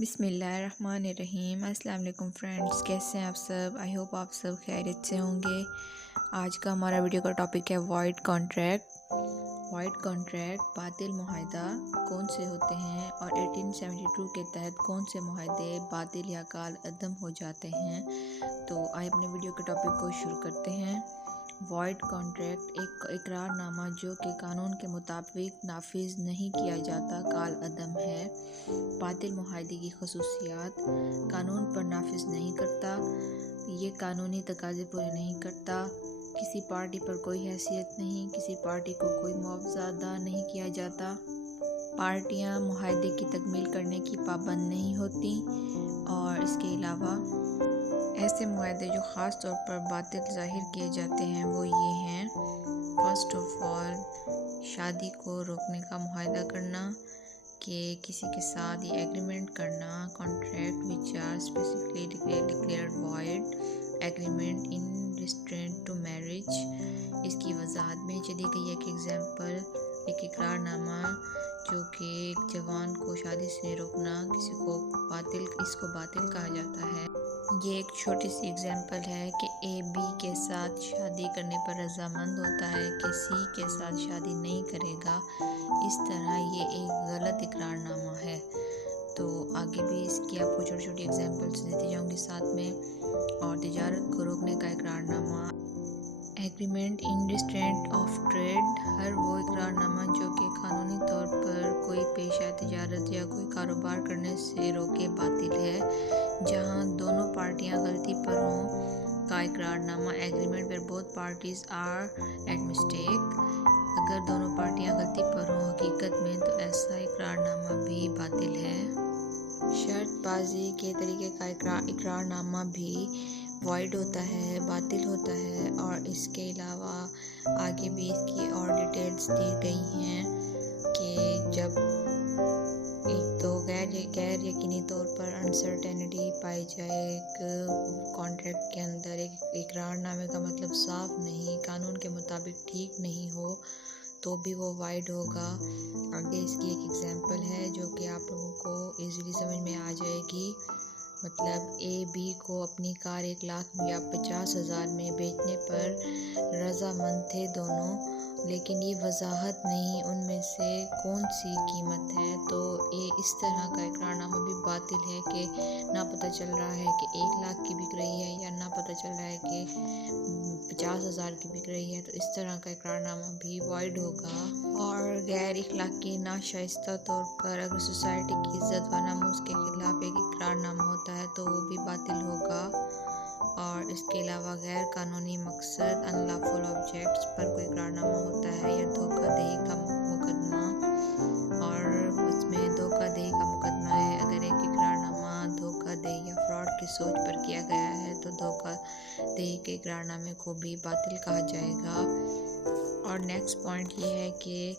بسم اللہ الرحمن الرحیم۔ السلام علیکم فرینڈز، کیسے ہیں آپ سب؟ آئی ہوپ آپ سب خیریت سے ہوں گے۔ آج کا ہمارا ویڈیو کا ٹاپک ہے وائڈ کانٹریکٹ۔ وائڈ کانٹریکٹ باطل معاہدہ کون سے ہوتے ہیں اور 1872 کے تحت کون سے معاہدے باطل یا کال عدم ہو جاتے ہیں۔ تو آئے اپنے ویڈیو کے ٹاپک کو شروع کرتے ہیں۔ وائڈ کانٹریکٹ ایک اقرار نامہ جو کہ قانون کے مطابق نافذ نہیں کیا جاتا کال عدم ہے۔ باطل معاہدے کی خصوصیات: قانون پر نافذ نہیں کرتا، یہ قانونی تقاضے پورے نہیں کرتا، کسی پارٹی پر کوئی حیثیت نہیں، کسی پارٹی کو کوئی معاوضہ ادا نہیں کیا جاتا، پارٹیاں معاہدے کی تکمیل کرنے کی پابند نہیں ہوتی، اور اس کے علاوہ ایسے معاہدے جو خاص طور پر باطل ظاہر کیے جاتے ہیں وہ یہ ہیں: فرسٹ آف آل، شادی کو روکنے کا معاہدہ کرنا، کہ کسی کے ساتھ یہ ایگریمنٹ کرنا، contract which are specifically declared void, agreement in restraint to marriage۔ اس کی وضاحت میں چلی گئی ہے کہ ایگزامپل، ایک اقرار نامہ جو کہ ایک جوان کو شادی سے روکنا، اس کو باطل کہا جاتا ہے۔ یہ ایک چھوٹی سی ایگزامپل ہے کہ اے بی کے ساتھ شادی کرنے پر رضامند ہوتا ہے کہ سی کے ساتھ شادی نہیں کرے گا، اس طرح یہ ایک غلط اقرار نامہ ہے۔ تو آگے بھی اس کی آپ کو چھوٹی چھوٹی ایگزامپلس دیتی جاؤں گی ساتھ میں۔ اور تجارت کو روکنے کا اقرار نامہ، agreement in restraint of trade, ہر وہ اقرار نامہ جو کہ قانونی طور پر کوئی پیشہ تجارت یا کوئی کاروبار کرنے سے روکے باطل ہے۔ جہاں دونوں پارٹیاں غلطی پر ہوں کا اقرار نامہ، agreement where both parties are at mistake۔ اگر دونوں پارٹیاں غلطی پر ہوں حقیقت میں تو ایسا اقرار نامہ بھی باطل ہے۔ شرط بازی کے طریقے کا اقرار نامہ بھی وائڈ ہوتا ہے، باطل ہوتا ہے۔ اور اس کے علاوہ آگے بھی اس کی اور ڈیٹیلز دی گئی ہیں کہ جب ایک تو غیر یقینی طور پر انسرٹینٹی پائی جائے ایک کانٹریکٹ کے اندر، ایک اقرار نامے کا مطلب صاف نہیں، قانون کے مطابق ٹھیک نہیں ہو تو بھی وہ وائڈ ہوگا۔ آگے اس کی ایک ایگزامپل ہے جو کہ آپ لوگوں کو ایزیلی سمجھ میں آ جائے گی۔ مطلب اے بی کو اپنی کار 1,00,000 یا 50,000 میں بیچنے پر رضامند تھے دونوں، لیکن یہ وضاحت نہیں ان میں سے کون سی قیمت ہے، تو اس طرح کا اقرار نامہ بھی باطل ہے کہ نہ پتہ چل رہا ہے کہ 1,00,000 کی بک رہی ہے یا نہ پتہ چل رہا ہے کہ 50,000 کی بک رہی ہے، تو اس طرح کا اقرار نامہ بھی وائڈ ہوگا۔ اور غیر اخلاقی ناشائستہ طور پر اگر سوسائٹی کی عزت و ناموس کے خلاف ایک اقرار نامہ ہوتا ہے تو وہ بھی باطل ہوگا۔ اور اس کے علاوہ غیر قانونی مقصد unlawful objects پر کوئی اقرار نامہ ہوتا ہے، یا دھوکہ دہی کا مقدمہ، اور اس میں دھوکہ دہی کا مقدمہ ہے اگر ایک اقرار نامہ دھوکہ دہی یا فراڈ کی سوچ پر کیا گیا ہے تو دھوکہ دہی کے اقرار نامے کو بھی باطل کہا جائے گا۔ اور نیکسٹ پوائنٹ یہ ہے کہ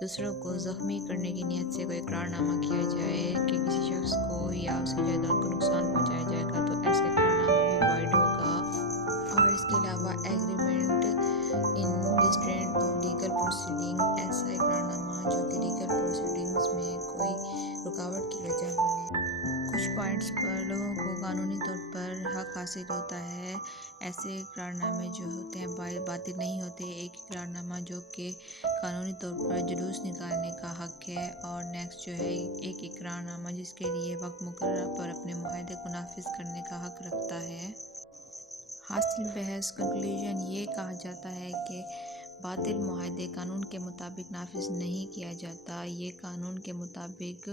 دوسروں کو زخمی کرنے کی نیت سے کوئی اقرار نامہ کیا جائے کہ کسی شخص کو یا اس کی جائیداد کو نقصان پہنچایا جائے گا تو ایسے اقرار نامہ بھی وائڈ ہوگا۔ اور اس کے علاوہ agreement in restraint of legal proceeding, ایسا اقرار نامہ جو کہ لیگل پروسیڈنگز میں کوئی رکاوٹ کی وجہ بنے۔ کچھ پوائنٹس پر لوگوں کو قانونی طور پر حق حاصل ہوتا ہے، ایسے اقرار نامے جو ہوتے ہیں باطل نہیں ہوتے۔ ایک اقرار نامہ جو کہ قانونی طور پر جلوس نکالنے کا حق ہے۔ اور نیکسٹ جو ہے ایک اقرار نامہ جس کے لیے وقت مقررہ پر اپنے معاہدے کو نافذ کرنے کا حق رکھتا ہے۔ حاصل بحث کنکلوژن یہ کہا جاتا ہے کہ باطل معاہدے قانون کے مطابق نافذ نہیں کیا جاتا، یہ قانون کے مطابق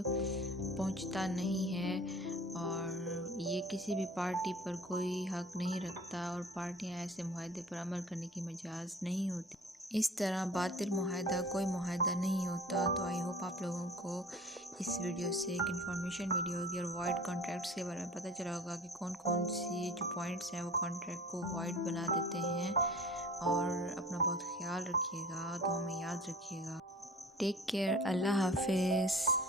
پہنچتا نہیں ہے، اور یہ کسی بھی پارٹی پر کوئی حق نہیں رکھتا، اور پارٹیاں ایسے معاہدے پر عمل کرنے کی مجاز نہیں ہوتی۔ اس طرح باطل معاہدہ کوئی معاہدہ نہیں ہوتا۔ تو آئی ہوپ آپ لوگوں کو اس ویڈیو سے ایک انفارمیشن ملی ہوگی اور وائڈ کانٹریکٹس کے بارے میں پتہ چلا ہوگا کہ کون کون سی جو پوائنٹس ہیں وہ کانٹریکٹ کو وائڈ بنا دیتے ہیں۔ اور اپنا بہت خیال رکھیے گا، دعا میں یاد رکھیے گا۔ ٹیک کیئر، اللہ حافظ۔